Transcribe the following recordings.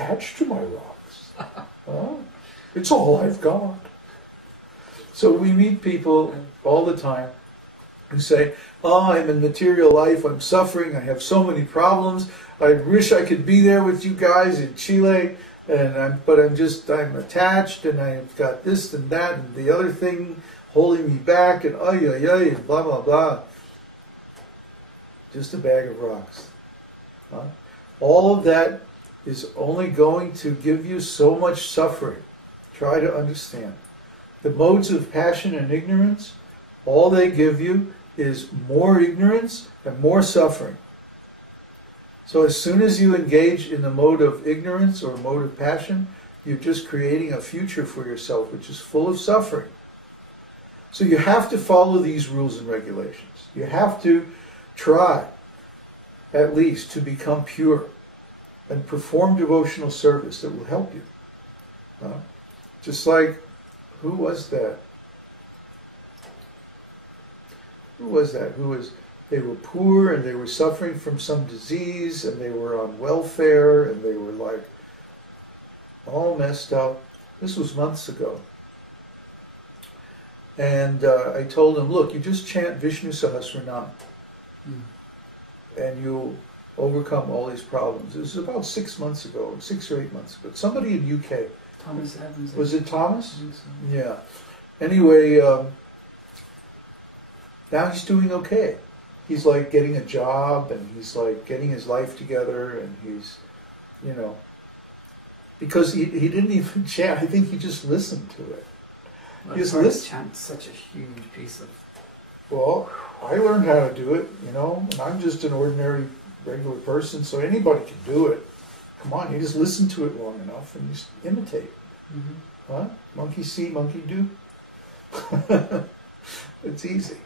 attached to my rocks. It's all I've got. So we meet people all the time who say, oh, I'm in material life, I'm suffering, I have so many problems, I wish I could be there with you guys in Chile, but I'm attached, and I've got this and that and the other thing holding me back, and and blah, blah, blah. Just a bag of rocks. All of that is only going to give you so much suffering. Try to understand. The modes of passion and ignorance, all they give you is more ignorance and more suffering. So as soon as you engage in the mode of ignorance or mode of passion, you're just creating a future for yourself which is full of suffering. So you have to follow these rules and regulations. You have to try, at least, to become pure and perform devotional service that will help you. Just like, who was that? They were poor and they were suffering from some disease and they were on welfare and they were like all messed up. This was months ago. And I told them, look, you just chant Vishnu Sahasranam and you'll overcome all these problems. It was about 6 months ago, 6 or 8 months ago. Somebody in UK. Thomas Evans. Was it Thomas? I think so. Yeah. Anyway, now he's doing okay. He's like getting a job and he's like getting his life together and he's, because he didn't even chant. I think he just listened to it. Well, chant's such a huge piece of... Well, I learned how to do it, and I'm just an ordinary, regular person, so anybody can do it. Come on, you just listen to it long enough and just imitate. Monkey see, monkey do. It's easy.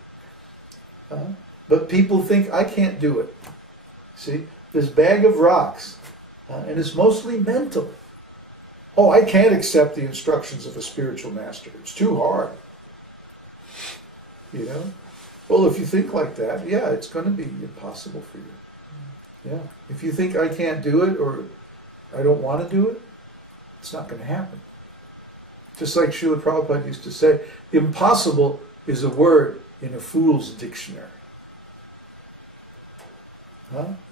But people think, I can't do it. See, this bag of rocks, and it's mostly mental. Oh, I can't accept the instructions of a spiritual master. It's too hard. Well, if you think like that, yeah, it's going to be impossible for you. Yeah. If you think I can't do it or I don't want to do it, it's not going to happen. Just like Śrīla Prabhupada used to say, impossible is a word in a fool's dictionary.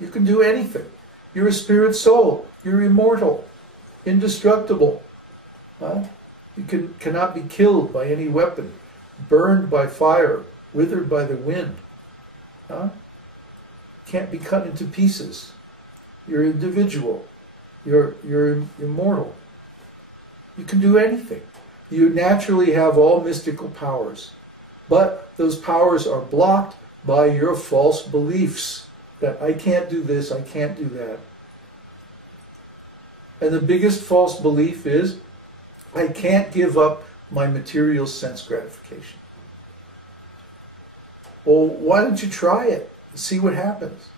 You can do anything. You're a spirit soul. You're immortal, indestructible. You cannot be killed by any weapon, burned by fire, withered by the wind. Can't be cut into pieces. You're individual. You're immortal. You can do anything. You naturally have all mystical powers, but those powers are blocked by your false beliefs that I can't do this, I can't do that. And the biggest false belief is, I can't give up my material sense gratification. Well, why don't you try it and see what happens?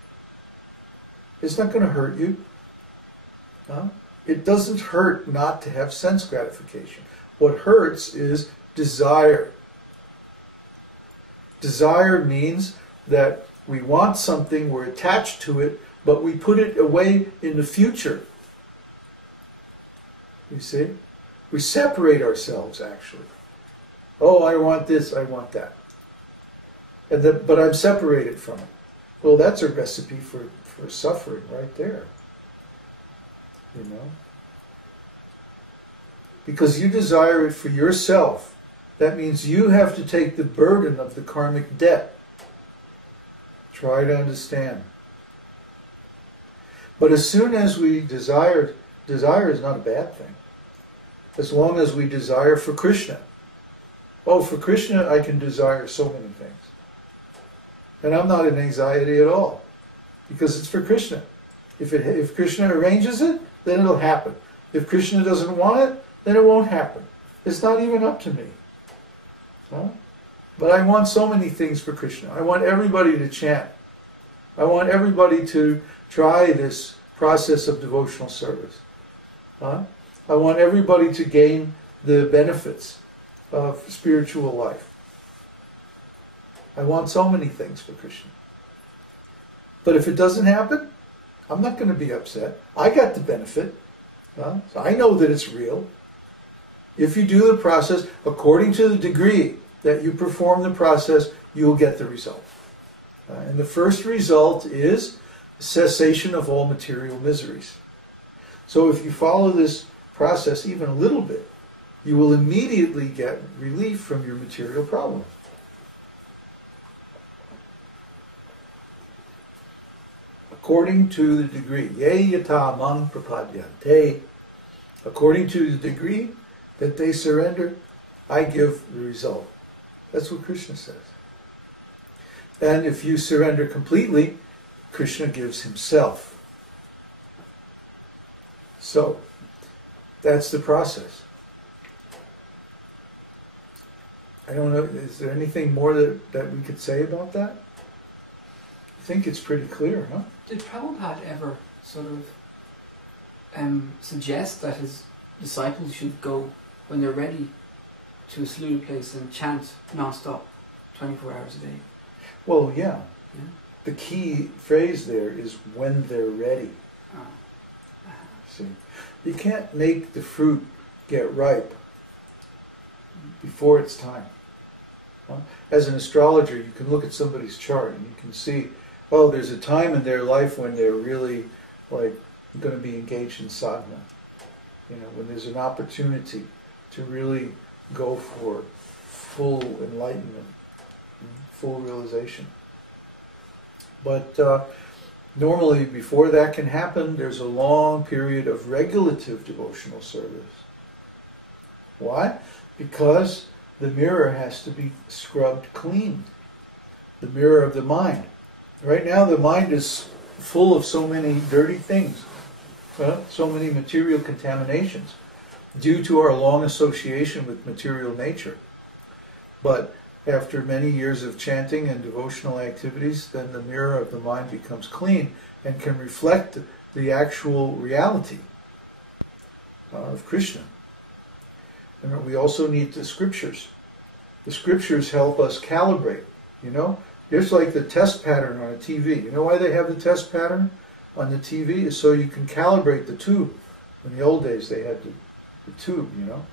It's not going to hurt you. It doesn't hurt not to have sense gratification. What hurts is desire. Desire means that we want something, we're attached to it, but we put it away in the future. You see? We separate ourselves, actually. Oh, I want this, I want that. But I'm separated from it. Well, that's a recipe for suffering right there. Because you desire it for yourself. That means you have to take the burden of the karmic debt. Try to understand. But as soon as we desire is not a bad thing. As long as we desire for Krishna. Oh, for Krishna I can desire so many things. And I'm not in anxiety at all. Because it's for Krishna. If Krishna arranges it, then it'll happen. If Krishna doesn't want it, then it won't happen. It's not even up to me. But I want so many things for Krishna. I want everybody to chant. I want everybody to try this process of devotional service. I want everybody to gain the benefits of spiritual life. I want so many things for Krishna. But if it doesn't happen, I'm not going to be upset. I got the benefit. So I know that it's real. If you do the process according to the degree that you perform the process, you will get the result. And the first result is cessation of all material miseries. So if you follow this process even a little bit, you will immediately get relief from your material problems. According to the degree, ye yata mang prapadyante, according to the degree that they surrender, I give the result. That's what Krishna says. And if you surrender completely, Krishna gives himself. So, that's the process. I don't know, is there anything more that we could say about that? I think it's pretty clear, huh? Did Prabhupada ever sort of suggest that his disciples should go, when they're ready, to a secluded place and chant non-stop 24 hours a day? Well, yeah. The key phrase there is when they're ready. Oh. See, you can't make the fruit get ripe before it's time. As an astrologer, you can look at somebody's chart and you can see, oh, there's a time in their life when they're really like going to be engaged in sadhana. You know, when there's an opportunity to really go for full enlightenment, full realization. But normally, before that can happen, there's a long period of regulative devotional service. Why? Because the mirror has to be scrubbed clean. The mirror of the mind. Right now, the mind is full of so many dirty things, so many material contaminations, due to our long association with material nature. But after many years of chanting and devotional activities, then the mirror of the mind becomes clean and can reflect the actual reality of Krishna. And we also need the scriptures. The scriptures help us calibrate, you know. Just like the test pattern on a TV. You know why they have the test pattern on the TV? Is so you can calibrate the tube. In the old days they had the tube, you know.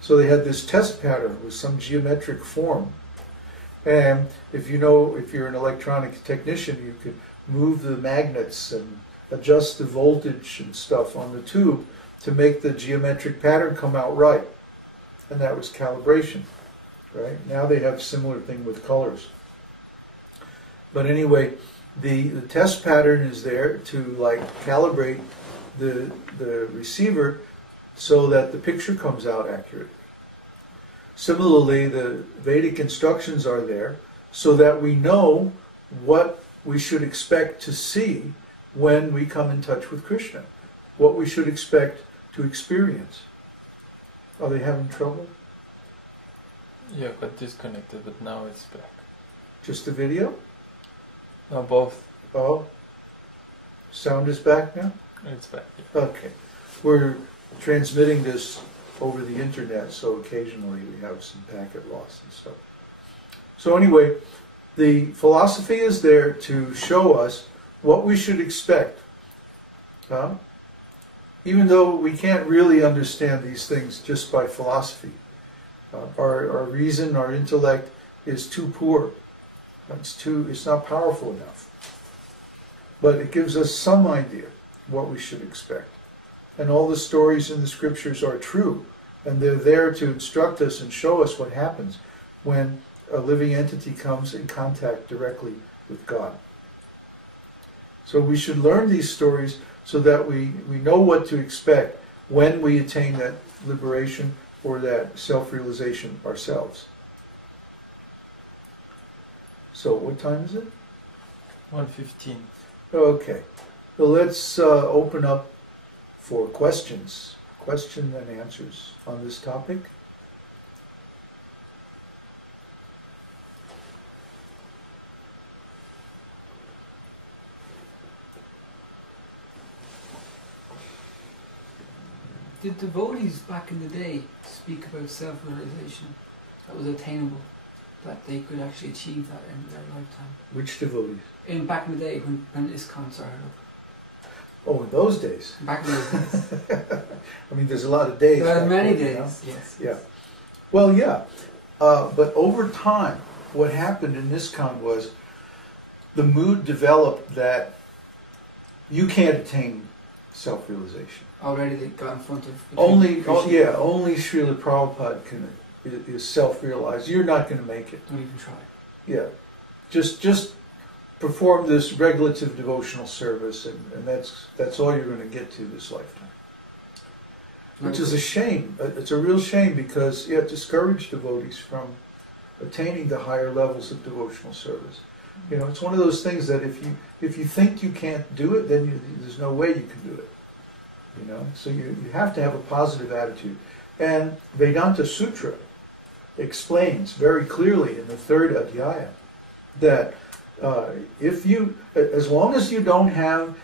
So they had this test pattern with some geometric form. And if you're an electronic technician, you could move the magnets and adjust the voltage and stuff on the tube to make the geometric pattern come out right. And that was calibration, right? Now they have a similar thing with colors. But anyway, the test pattern is there to like calibrate the receiver so that the picture comes out accurate. Similarly, the Vedic instructions are there so that we know what we should expect to see when we come in touch with Krishna, what we should expect to experience. Are they having trouble? Yeah, got disconnected, but now it's back. Just the video? No, both. Oh, sound is back now? It's back, yeah. Okay. We're transmitting this over the internet, so occasionally we have some packet loss and stuff. So anyway, the philosophy is there to show us what we should expect. Even though we can't really understand these things just by philosophy. Our reason, our intellect is too poor. It's not powerful enough. But it gives us some idea what we should expect. And all the stories in the scriptures are true. And they're there to instruct us and show us what happens when a living entity comes in contact directly with God. So we should learn these stories so that we know what to expect when we attain that liberation or that self-realization ourselves. So what time is it? 1:15. Okay. So let's open up for questions and answers on this topic. Did devotees back in the day speak about self-realization that was attainable, that they could actually achieve that in their lifetime? Which devotees? Back in the day when ISKCON started up. Oh, in those days. Back in those days. I mean, there's a lot of days. There are back many then, you know? days, yes. Yeah. Well, yeah. But over time, what happened in ISKCON was the mood developed that you can't attain self-realization. Already they got in front of... Only Śrīla Prabhupada is self-realized. You're not going to make it. Don't even try. Yeah. Just perform this regulative devotional service, and that's all you're going to get to this lifetime. Which is a shame. It's a real shame because it discouraged devotees from attaining the higher levels of devotional service. You know, it's one of those things that if you think you can't do it, then there's no way you can do it. You know, so you have to have a positive attitude. And Vedanta Sutra explains very clearly in the third adhyaya that as long as you don't have